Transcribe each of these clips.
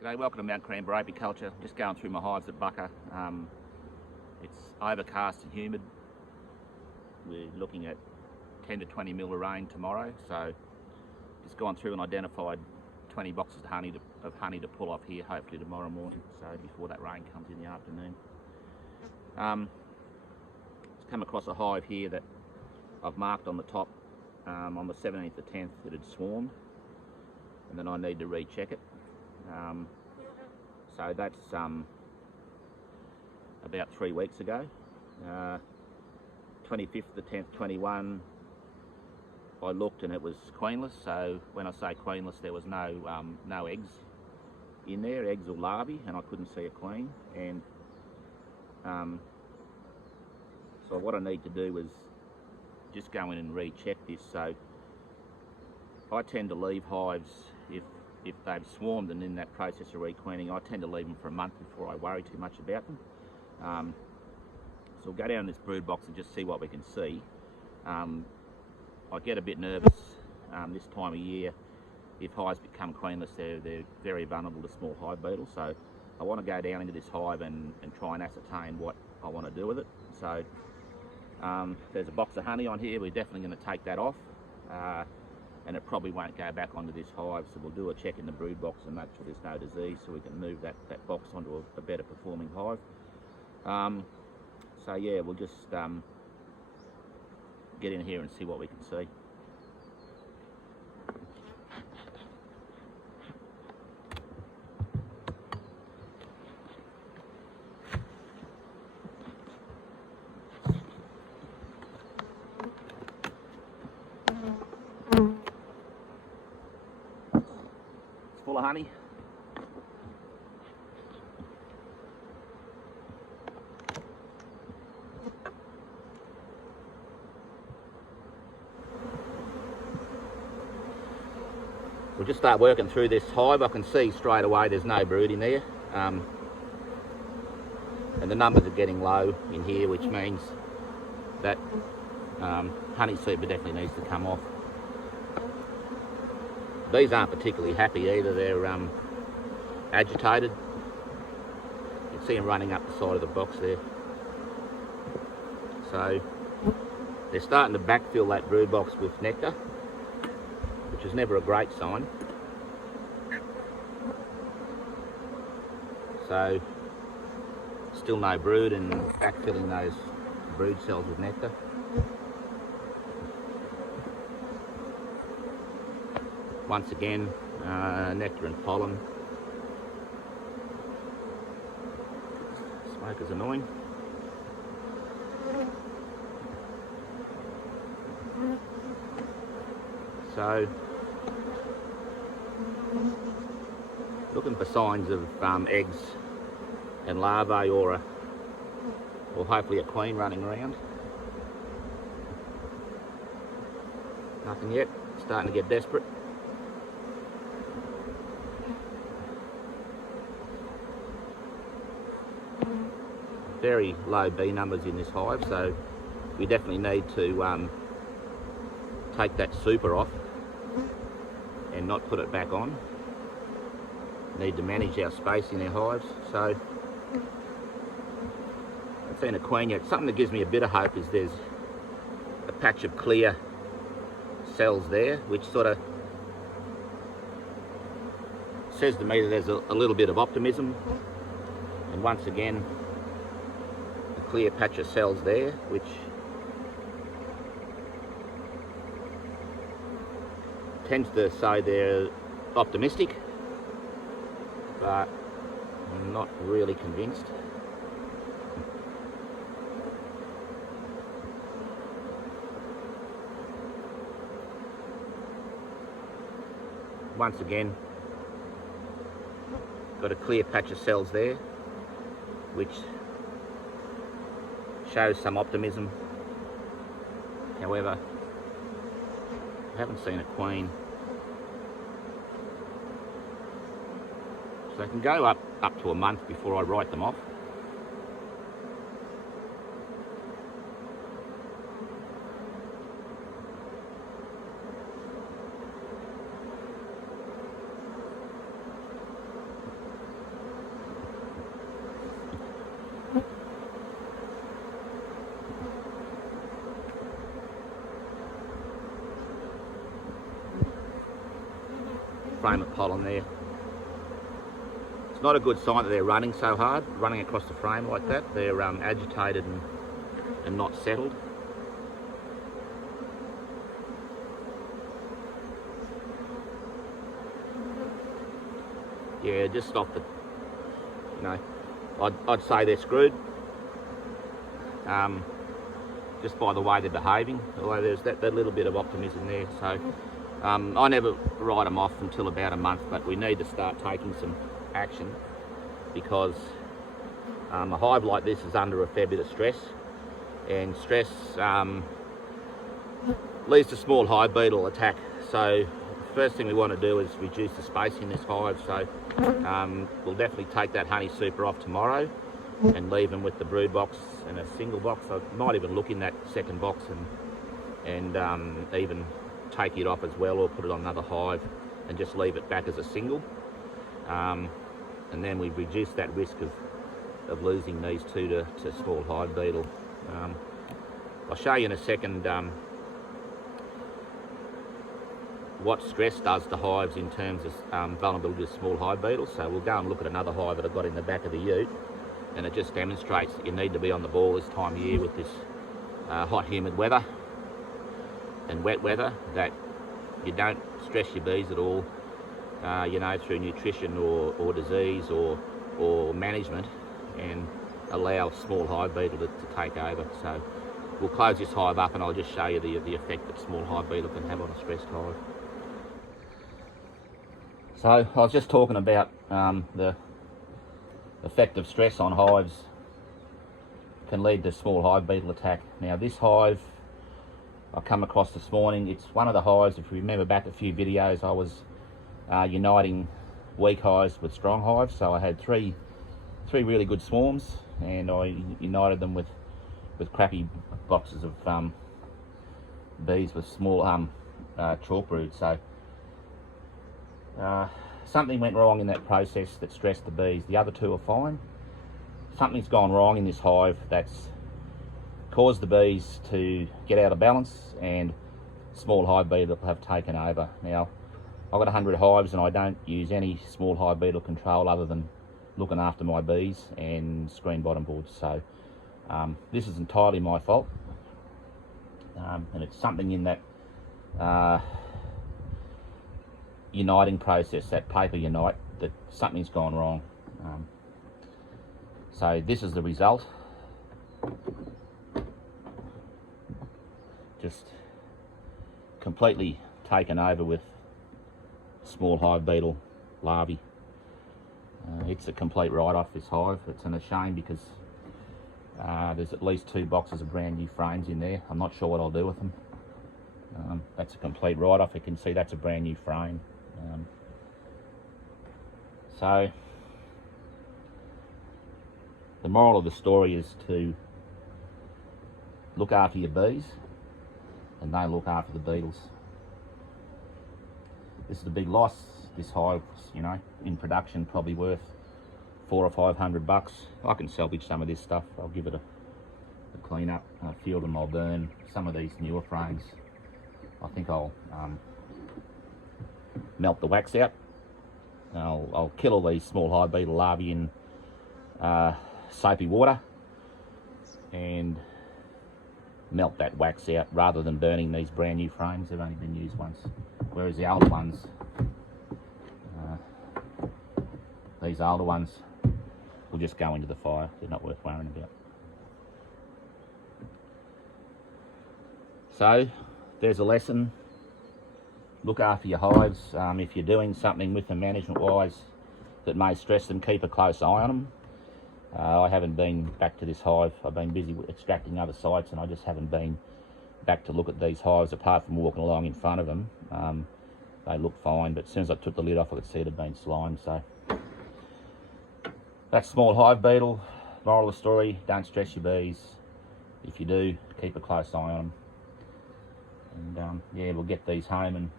G'day, welcome to Mt.Coramba Apiculture. Just going through my hives at Bucka. It's overcast and humid. We're looking at 10 to 20 mil of rain tomorrow, so just gone through and identified 20 boxes of honey to pull off here, hopefully tomorrow morning, so before that rain comes in the afternoon. Just come across a hive here that I've marked on the top. On the 17th of 10th it had swarmed, and then I need to recheck it. So that's about 3 weeks ago. 25th of the 10th, 21, I looked and it was queenless. So when I say queenless, there was no eggs in there, eggs or larvae, and I couldn't see a queen. And so what I need to do is just go in and recheck this. So I tend to leave hives if they've swarmed and in that process of requeening, I tend to leave them for a month before I worry too much about them. So we'll go down this brood box and just see what we can see. I get a bit nervous this time of year. If hives become queenless, they're very vulnerable to small hive beetles. So I want to go down into this hive and try and ascertain what I want to do with it. So there's a box of honey on here. We're definitely going to take that off. And it probably won't go back onto this hive, so we'll do a check in the brood box and make sure there's no disease, so we can move that box onto a better performing hive. So yeah, we'll just get in here and see what we can see. Full of honey. We'll just start working through this hive. I can see straight away there's no brood in there, and the numbers are getting low in here, which means that honey super definitely needs to come off. These aren't particularly happy either. They're agitated. You can see them running up the side of the box there. So they're starting to backfill that brood box with nectar, which is never a great sign. So still no brood and backfilling those brood cells with nectar. Once again, nectar and pollen. Smoke is annoying. So, looking for signs of eggs and larvae or hopefully a queen running around. Nothing yet. Starting to get desperate. Very low bee numbers in this hive, so we definitely need to take that super off and not put it back on. Need to manage our space in our hives. So I've seen a queen yet. Something that gives me a bit of hope is there's a patch of clear cells there, which sort of says to me that there's a little bit of optimism. And once again, clear patch of cells there, which tends to say they're optimistic, but I'm not really convinced. Once again, got a clear patch of cells there, which shows some optimism. However, I haven't seen a queen. So they can go up to a month before I write them off. frame of pollen there. It's not a good sign that they're running so hard, running across the frame like that. They're agitated and not settled. Yeah, just off the, you know, I'd say they're screwed. Just by the way they're behaving, although there's that little bit of optimism there. So I never write them off until about a month, but we need to start taking some action, because a hive like this is under a fair bit of stress, and stress leads to small hive beetle attack. So first thing we want to do is reduce the space in this hive. So we'll definitely take that honey super off tomorrow and leave them with the brood box and a single box. I might even look in that second box and even take it off as well, or put it on another hive and just leave it back as a single. And then we've reduced that risk of losing these two to small hive beetle. I'll show you in a second what stress does to hives in terms of vulnerability to small hive beetles. So we'll go and look at another hive that I've got in the back of the ute, and it just demonstrates that you need to be on the ball this time of year with this hot, humid weather and wet weather, that you don't stress your bees at all, you know, through nutrition or disease or management, and allow small hive beetle to take over. So we'll close this hive up and I'll just show you the effect that small hive beetle can have on a stressed hive. So I was just talking about the effect of stress on hives can lead to small hive beetle attack. Now this hive I come across this morning, it's one of the hives, if you remember back a few videos, I was uniting weak hives with strong hives. So I had three really good swarms, and I united them with crappy boxes of bees with small chalk brood. So something went wrong in that process that stressed the bees. The other two are fine. Something's gone wrong in this hive that's caused the bees to get out of balance, and small hive beetle have taken over. Now, I've got 100 hives and I don't use any small hive beetle control other than looking after my bees and screen bottom boards. So this is entirely my fault, and it's something in that uniting process, that paper unite, that something's gone wrong. So this is the result. Just completely taken over with small hive beetle larvae. It's a complete write-off, this hive. It's a shame, because there's at least 2 boxes of brand new frames in there. I'm not sure what I'll do with them. That's a complete write-off. You can see that's a brand new frame. So the moral of the story is to look after your bees, and they look after the beetles. This is a big loss. This hive, you know, in production, probably worth $400 or $500. I can salvage some of this stuff. I'll give it a clean up. A few of them I'll burn. Some of these newer frames, I think I'll melt the wax out. I'll kill all these small hive beetle larvae in soapy water and melt that wax out, rather than burning these brand new frames. They've only been used once, whereas the older ones, these older ones will just go into the fire. They're not worth worrying about. So there's a lesson. Look after your hives. If you're doing something with them management wise that may stress them, keep a close eye on them. I haven't been back to this hive. I've been busy extracting other sites, and I just haven't been back to look at these hives, apart from walking along in front of them. They look fine, but as soon as I took the lid off, I could see it had been slimed. So that's small hive beetle. Moral of the story, don't stress your bees. If you do, keep a close eye on them. And yeah, we'll get these home and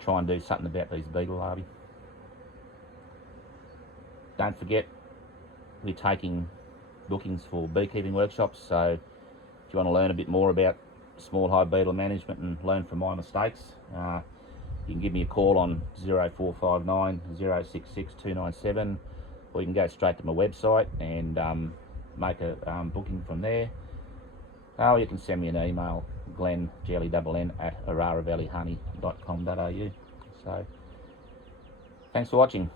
try and do something about these beetle larvae. Don't forget, we're taking bookings for beekeeping workshops, so if you want to learn a bit more about small hive beetle management and learn from my mistakes, you can give me a call on 0459 066 297, or you can go straight to my website and make a booking from there. Or you can send me an email, Glen, N, at oraravalleyhoney.com.au. So, thanks for watching.